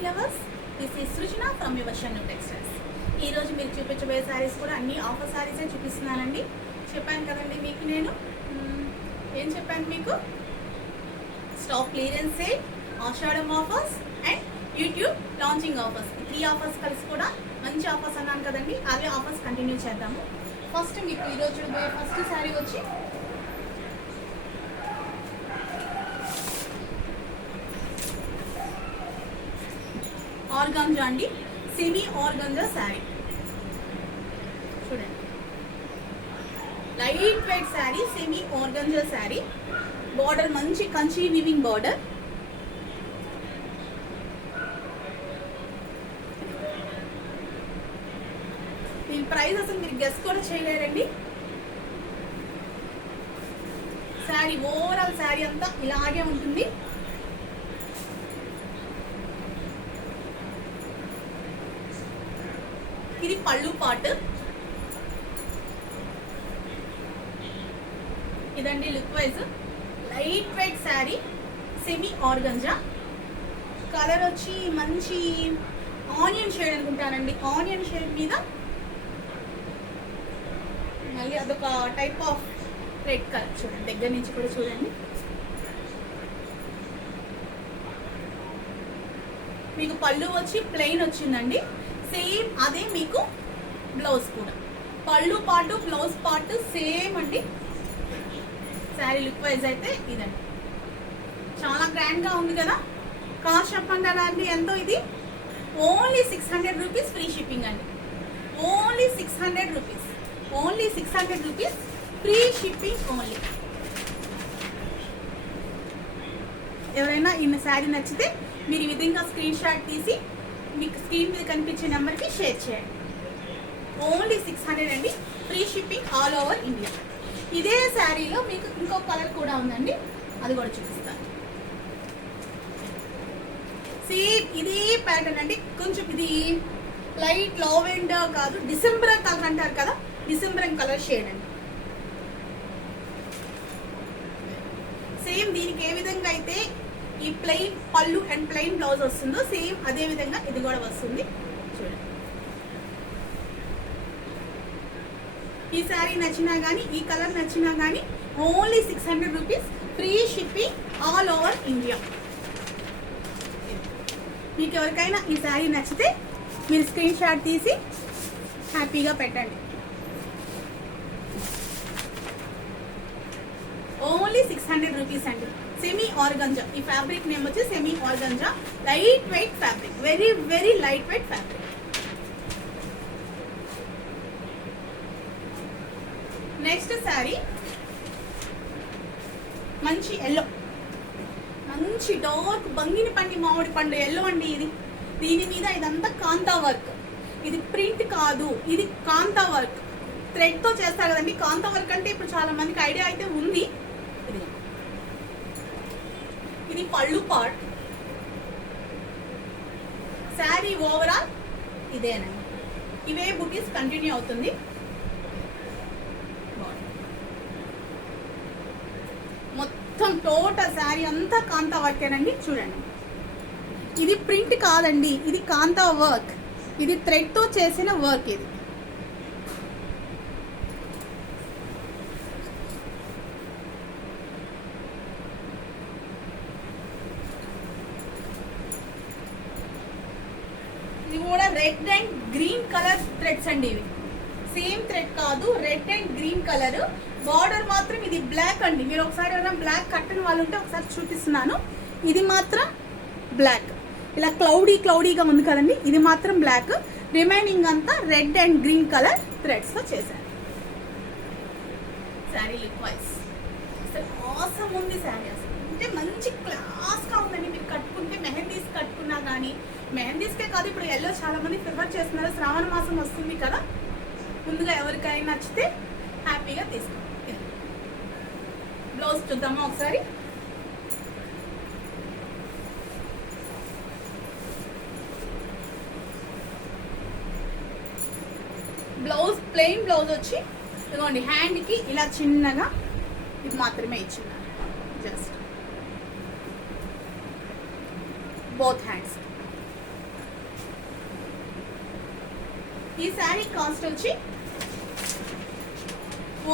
Morning lovers, this is Srujana from your Shannu textiles. ఈరోజు మీరు చూపించబోయే శారీస్ కూడా అన్ని ఆఫర్ శారీసే చూపిస్తున్నానండి. చెప్పాను కదండి మీకు నేను ఏం చెప్పాను మీకు, stock clearance sale, Ashadham offers and YouTube launching offers, 3 offers కలిసి కూడా మంచి ఆఫర్స్ అన్నాను కదండి. అవే ఆఫర్స్ కంటిన్యూ చేద్దాము. ఫస్ట్ మీకు ఈరోజు చూడబోయే ఫస్ట్ శారీ వచ్చి ఆర్గాంజా అండి, సెమీ ఆర్గాంజా శారీ. చూడండి, light weight sari, semi organza sari. Border మంచి కంచి వీవింగ్ బార్డర్. దీని ప్రైస్ అసలు మీరు గెస్ కూడా చేయలేరండి. శారీ ఓవరాల్ శారీ అంతా ఇలాగే ఉంటుంది. ఇది పళ్ళు పార్ట్. ఇదండి look wise light weight sari, semi organza. Colour వచ్చి మంచి ఆనియన్ షేడ్ అనుకుంటానండి. ఆనియన్ షేడ్ మీద మళ్ళీ అదొక టైప్ ఆఫ్ రెడ్ కలర్. చూడండి, దగ్గర నుంచి కూడా చూడండి. మీకు పళ్ళు వచ్చి ప్లెయిన్ వచ్చిందండి. సేమ్ అదే మీకు బ్లౌజ్ కూడా, పళ్ళు పాటు బ్లౌజ్ పార్ట్ సేమ్ అండి. శారీ లుక్ వైజ్ అయితే ఇదండి, చాలా గ్రాండ్ గా ఉంది కదా. కాస్ట్ చెప్పంటారా అండి ఎంతో? ఇది ఓన్లీ 600 రూపీస్ ఫ్రీ షిప్పింగ్ అండి. Only 600 rupees, only 600 rupees free shipping only. ఎవరైనా ఈ శారీ నచ్చితే మీరు ఈ విధంగా స్క్రీన్ షాట్ తీసి మీకు స్క్రీన్ మీద కనిపించే నెంబర్కి షేర్ చేయండి. ఓన్లీ 600 అండి, free shipping all over India. ఇదే శారీలో మీకు ఇంకో కలర్ కూడా ఉందండి, అది కూడా చూపిస్తాను. సేమ్ ఇదే ప్యాటర్న్ అండి. కొంచెం ఇది లైట్ లావెండర్ కాదు, డిసెంబర్ కలర్ అంటారు కదా, డిసెంబర్ కలర్ షేడ్ అండి. సేమ్ దీనికి ఏ విధంగా అయితే ఈ ప్లెయిన్ పళ్ళు అండ్ ప్లెయిన్ బ్లౌజ్ వస్తుందో సేమ్ అదే విధంగా ఇది కూడా వస్తుంది. చూడండి, ఈ శారీ నచ్చినా కానీ ఈ కలర్ నచ్చినా కానీ only 600 rupees free shipping all over India. మీకు ఎవరికైనా ఈ శారీ నచ్చితే మీరు స్క్రీన్ షాట్ తీసి హ్యాపీగా పెట్టండి. ఓన్లీ 600 రూపీస్ అండి, సెమీ ఆర్గంజా. ఈ ఫ్యాబ్రిక్ నేమ్ వచ్చి semi organza. Light weight fabric, very very light weight fabric. Next sari మంచి ఎల్లో, మంచి డార్క్ బంగిని పండి మామిడి పండు ఎల్లో అండి ఇది. దీని మీద ఇదంతా కాంతా వర్క్. ఇది ప్రింట్ కాదు, ఇది కాంతా వర్క్. థ్రెడ్ తో చేస్తారు కదండి. కాంతా వర్క్ అంటే ఇప్పుడు చాలా మందికి ఐడియా అయితే ఉంది. ఇది పళ్ళు పార్ట్. శారీ ఓవరాల్ ఇదేనండి. ఇవే బుటీస్ కంటిన్యూ అవుతుంది. మొత్తం టోటల్ శారీ అంతా కాంతా వర్కేనండి. చూడండి, ఇది ప్రింట్ కాదండి, ఇది కాంతా వర్క్. ఇది థ్రెడ్ తో చేసిన వర్క్. ఇది ఇది కూడా red and green colour threads అండి. ఇవి సేమ్ థ్రెడ్ కాదు, red and green colour. Border మాత్రం ఇది బ్లాక్ అండి. మీరు ఒకసారి ఎవరైనా బ్లాక్ కట్టిన వాళ్ళు ఉంటే ఒకసారి చూపిస్తున్నాను. ఇది మాత్రం బ్లాక్, ఇలా క్లౌడీగా ఉంది కదండి. ఇది మాత్రం బ్లాక్, రిమైనింగ్ అంతా red and green colour threads తో చేశారు. శారీ లుక్ వైజ్ అసలు ఆసమ్ ఉంది శారీ. అసలు అంటే మంచి క్లాస్ గా ఉందండి. మీరు కట్టుకుంటే మెహందీస్ కట్టుకున్నా కానీ, మెహందీస్కే కాదు ఇప్పుడు ఎల్లో చాలా మంది ప్రిఫర్ చేస్తున్నారు. శ్రావణ మాసం వస్తుంది కదా, ముందుగా ఎవరికైనా నచ్చితే హ్యాపీగా తీసుకోండి. బ్లౌజ్ చూద్దామా ఒకసారి. బ్లౌజ్ ప్లెయిన్ బ్లౌజ్ వచ్చి ఇదిగోండి, హ్యాండ్కి ఇలా చిన్నగా ఇది మాత్రమే ఇచ్చిన్నారు. Just both hands. ఈ శారీ కాస్ట్ వచ్చి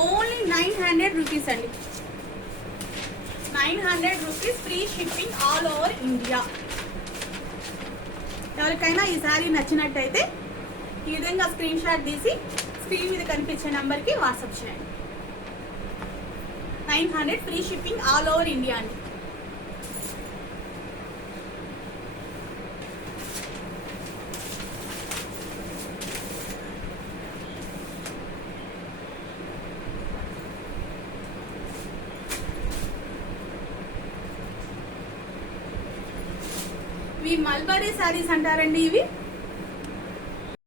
ఓన్లీ 900 రూపీస్ అండి. 900 rupees, free shipping all over India. ఎవరికైనా ఈ శారీ నచ్చినట్టయితే ఈ విధంగా స్క్రీన్ షాట్ తీసి స్క్రీన్ మీద కనిపించే నెంబర్కి వాట్సాప్ చేయండి. 900 free shipping all over India అండి. ఇవి మల్బరీ శారీస్ అంటారండి. ఇవి